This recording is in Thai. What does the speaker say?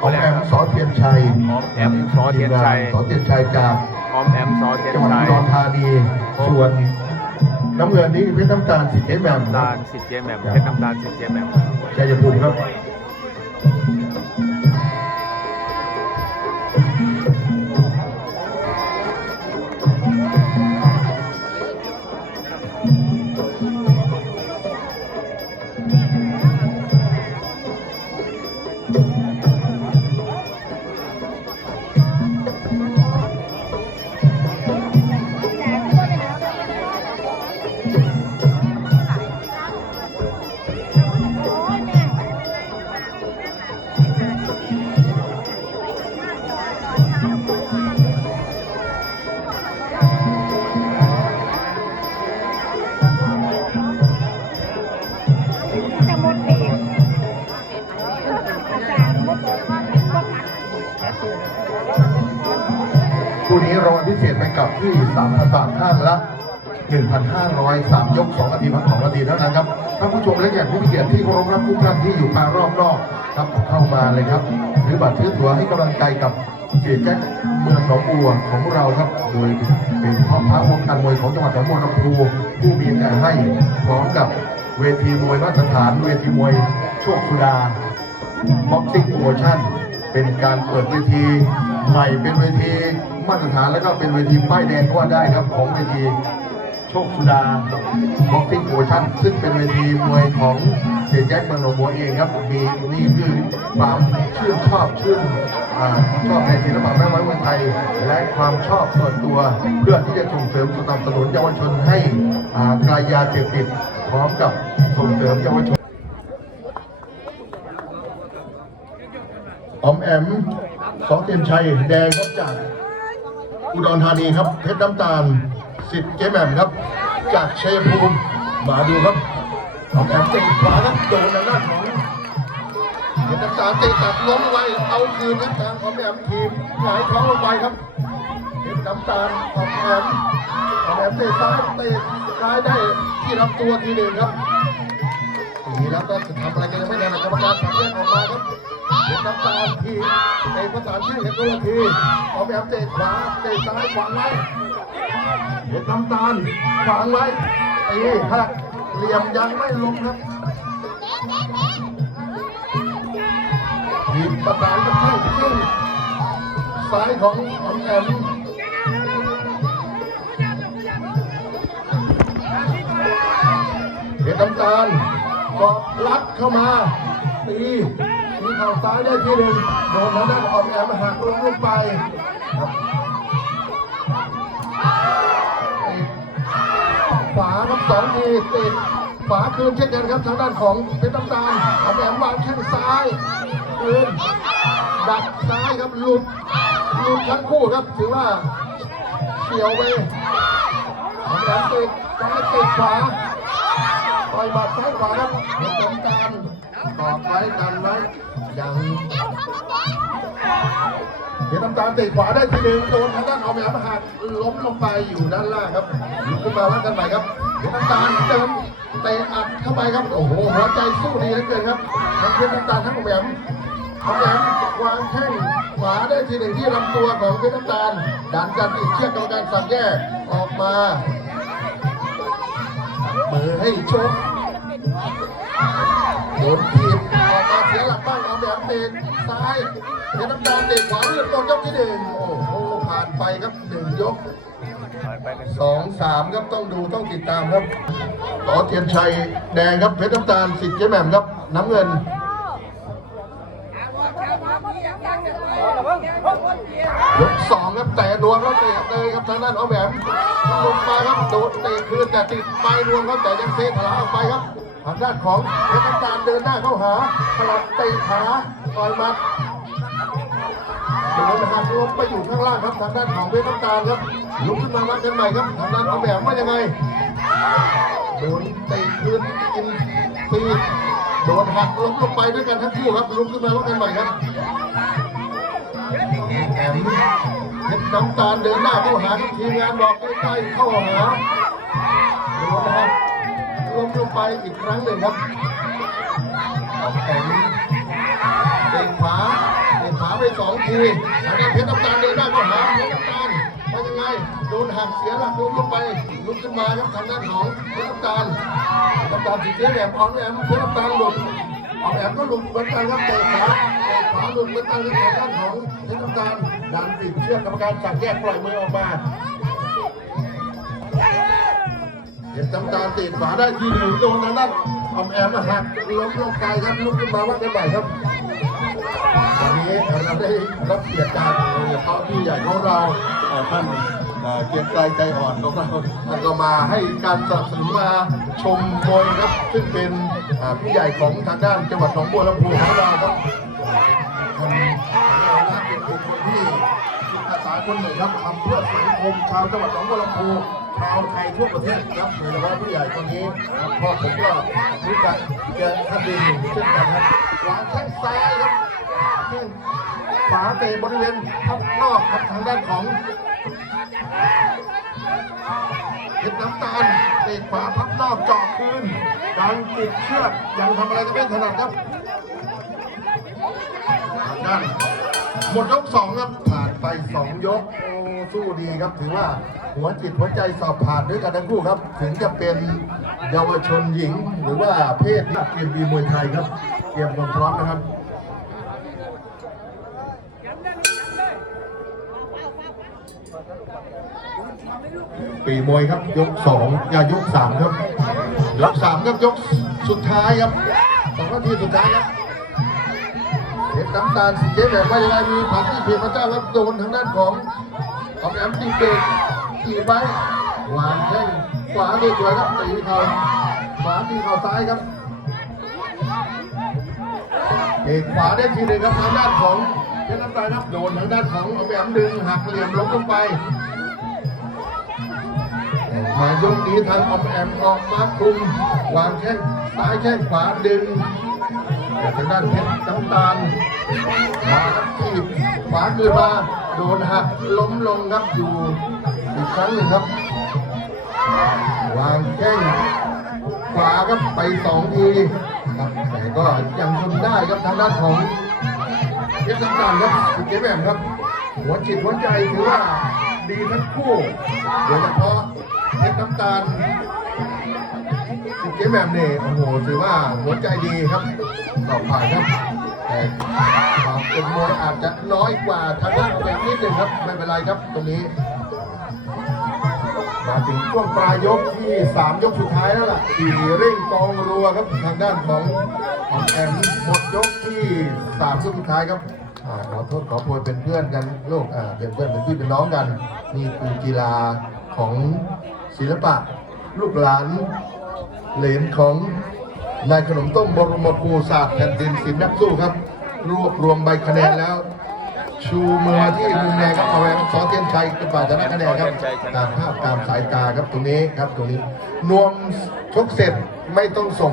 ของแอมสอเทียนชัยออมแอมสอเทียนชัยสอเทียนชัยจากออมแอมสอเทียนจังหวัดชัยอุดรธานีส่วนน้ำเงินนี้เพชรน้ำตาลสิทธิ์เอแหมมน้ำตาลสิทธิ์เจแหม่มเพชรน้ำตาลสิทธิ์เจแหม่มชัยภูมิครับ คู่นี้รางวัลพิเศษไปกับที่3,000บาทข้างละ1,500 3ยก 2 นาทีพัก2นาทีเท่านั้นครับท่านผู้ชมและแขกผู้มีเกียรติที่เคารพรักทุกท่านที่อยู่มารอบนอกครับเข้ามาเลยครับซื้อบัตรซื้อตั๋วให้กำลังใจกับเสียแจ็คเมืองหนองบัวของเราครับ โดยเป็นพ่อพระวงการมวยของจังหวัดหนองบัวลำพูผู้มีแต่ให้พร้อมกับเวทีมวยมาตรฐานเวทีมวยโชคสุดาบ็อกซิ่งโปรโมชั่น เป็นการเปิดเวทีใหม่เป็นเวที มาตรฐานแล้วก็เป็นเวทีป้ายแดงก็ว่าได้ครับของเวทีโชคสุดาบ็อกซิ่งโปรโมชั่นซึ่งเป็นเวทีมวยของเสียแจ็คเมืองหนองบัวเองครับมีนี่คือความชื่นชอบชื่นอชอบในศิลปะแม่ไม้มวยไทย และความชอบส่วนตัวเพื่อที่จะส่งเสริมสนับสนุนเยาวชนให้อ่าไกลยาเสพติดพร้อมกับส่งเสริมเยาวชนอมแอมสองเต็มชัยแดงครับจาก อุดรธานีครับเพชรน้ำตาลสิทธิ์เจแหม่มครับ จากชัยภูมิมาดูครับออมแอมเตะขวาครับโดนทางด้านของเพชรน้ำตาลเตะตัดล้มไว้เอาคืนครับทางออมแอมทีมหงายท้องลงไปครับเพชรน้ำตาลออมแอมออมแอมเตะซ้ายเตะซ้ายได้ที่ลำตัวทีหนึ่งครับทีแล้วก็จะทำอะไรกันไม่ได้นะกรรมการสั่งแยกออกมาครับ เห็นน้ำตาลทีในภาษาชื่อกันตัวทีเอาแบบเตะขวาเตะซ้ายขวางไว้เห็นน้ำตาลขวางไว้ตีหักเหลี่ยมยังไม่ลงครับทีมประสานกับข้างขึ้นซ้ายของออมแอมเพชรน้ำตาลก็ลัดเข้ามาตี ตีเข่าซ้ายได้ทีหนึ่งโดนทางด้านออมแอมหักลงลงไปขวาครับสองทีติดขวาคืนเช่นกันครับทางด้านของเพชรน้ำตาลออมแอมวางแข้งซ้ายคืนดักซ้ายครับหลุดหลุดทั้งคู่ครับถือว่าเฉียวไปออมแอมติดซ้ายติดขวา ต่อยหมัดซ้ายขวาครับเห็นตรงกางกอไว้กันไว้ยังเห็นน้ำตาลเตะขวาได้ทีหนึ่งโดนทางด้านเอาแหมหักล้มลงไปอยู่ด้านล่างครับลุกขึ้นมาว่ากันใหม่ครับเห็นน้ำตาลเติมเตะอัดเข้าไปครับ โอ้โหหัวใจสู้ดีเหลือเกินครับทั้งเพชรน้ำตาลทั้งเอาแหมเอาแหมวางแข้งขวาได้ทีหนึ่งที่ลำตัวของเพชรน้ำตาลดันกันอีกเชือกกรรมการสั่งแยกออกมา มือให้ชกโดนทีบออกมาเสียหลักบ้างเอาแบบเตะซ้ายเดี๋ยวน้ำตาลเตะขวาเลือดตกยกที่หนึ่งโอ้โหผ่านไปครับหนึ่งยกสองสามครับต้องดูต้องติดตามครับต่อเทียนชัยแดงครับเพชรน้ำตาลสิทธิ์เจ๊แหม่มครับน้ำเงิน ยกสองครับแต่ดวงเขาเตะเลยครับทางด้านเอาแหมลงมาครับโดดเตะคืนแต่ติดปลายดวงเขาแต่ยังเซถลาออกไปครับทางด้านของเพชรน้ำตาลเดินหน้าเข้าหาสลับเตะขาต่อยมัดโดนหักลงไปอยู่ข้างล่างครับทางด้านของเพชรน้ำตาลครับลุกขึ้นมาวัดกันใหม่ครับทางด้านเอาแหมว่ายังไงโดนเตะคืนกินฟีโดนหักล้มลงไปด้วยกันทั้งคู่ครับลุกขึ้นมาวัดกันใหม่ครับ มเพชรน้ำตาลเดินหน้าเข้าหาทีมงานบอกใกล้ๆเข้าหาดูนะครับล้มลงไปอีกครั้งหนึ่งครับแอมเตะขวาเตะทีทาไปสองด้านเพชรน้ำตาลเดินหน้าเข้าหาเพชรน้ำตาลว่ายังไงโดนหักเสียหลักล้มลงไปลุกขึ้นมาครับทางด้านของเพชรน้ำตาลน้ำตาลสีเจ๊แหลมอ่อนแอมเพชรน้ำตาลหลุดอ่อนแอมก็หลุดเหมือนกันครับเตะขา เตะขาหลุดเมือนกันครับทางด้านของเพชรน้ำตาลดันติดเชือกกรรมการสั่งแยกปล่อยมือออกมาเห็นน้ำตาลติดฝาได้ทีหนึ่งโดนทางด้านออมแอมนะฮะล้มลงไปครับลุกขึ้นมาว่ากันใหม่ครับวันนี้เราได้รับเกียรติจากเขาที่ใหญ่ของเราท่านเกียรติไกรใจอ่อนของเราท่านก็มาให้การสนับสนุนมาชมมวยครับ ซึ่งเป็นอ่าผู้ใหญ่ของทางด้านจังหวัดหนองบัวลำพูของเราครับท่านเป็นบุคคลที่จิตอาสา คนหนึ่งครับทำเพื่อสังคมชาวจังหวัดหนองบัวลำพูชาวไทยทั่วประเทศครับโดยเฉพาะผู้ใหญ่คนนี้ครับพ่อผมก็รู้จักเจอท่านดีเช่นกันครับวางแข้งซ้ายครับแข้งขวาเตะบริเวณทับนอกครับทางด้านของเพชรน้ำตาลเตะขวาพับนอกเจาะคืนดังติดเชือกยังทำอะไรก็ไม่ถนัดครับทางด้านหมดยกสองครับ ไปสองยกโอ้สู้ดีครับถือว่าหัวจิตหัวใจสอบผ่านด้วยกันทั้งคู่ครับ ถึงจะเป็นเยาวชนหญิง หรือว่าเพศเตรียมดีมวยไทยครับเตรียมความพร้อมนะครับปีมวยครับยกสองอย่ายกสามครับยกสามครับยกสุดท้ายครับสองนาทีสุดท้ายครับ น้ำตาลสีเจ๊แบบว่ายังไงมีผักที่เพียงพระเจ้าแล้วโดนทางด้านของของแอมตีเบรกขี่ไปวางแข้งขวาด้วยสวยครับตีเข่าขวาตีเข่าซ้ายครับเอกขวาได้ทีหนึ่งครับทางด้านของเพชรน้ำตาลครับโดนทางด้านของของแอมดึงหักเหลี่ยมล้มลงไปมายกนี้ทางออมแอมออกมาคุมวางแข้งซ้ายแข้งขวาดึงแต่ทางด้านเพชรน้ำตาล มาทีบขวาคืนมาโดนหักล้มลงครับอยู่อีกครั้งหนึ่งครับ วางแข้งขวาครับไปสองทีครับแต่ก็ยังทนได้ครับทางด้านของเพชรน้ำตาลครับสุดเจ๊แหม่มครับ หัวจิตหัวใจถือว่าดีทั้งคู่โดยเฉพาะเพชรน้ำตาลสิเจ๊แหม่มเนี่ยโอ้โหถือว่าหัวใจดีครับต่อผ่านครับ แต่ความเป็นมวยอาจจะน้อยกว่าทางด้านแบบนิดหนึ่งครับไม่เป็นไรครับตรงนี้ มาถึงช่วงปลายยกที่ 3 ยกสุดท้ายแล้วล่ะที่เร่งกองรัวครับทางด้านของของแอมหมดยกที่3ยกสุดท้ายครับขอโทษขอโพยเป็นเพื่อนกันโลกเป็นเพื่อนเป็นพี่เป็นน้องกันนี่คือกีฬาของศิลปะ ลูกหลานเหรียญของ นายขนมต้มบรมครูศาสตร์แผ่นดินสิบนักสู้ครับ รวบรวมใบคะแนนแล้ว ชูมือที่มุมแดงครับเอาไว้สอเทียนชัยกระป่าชนะคะแนนครับตามภาพตามสายตาครับตรงนี้ครับตรงนี้ นวมชกเสร็จไม่ต้องส่ง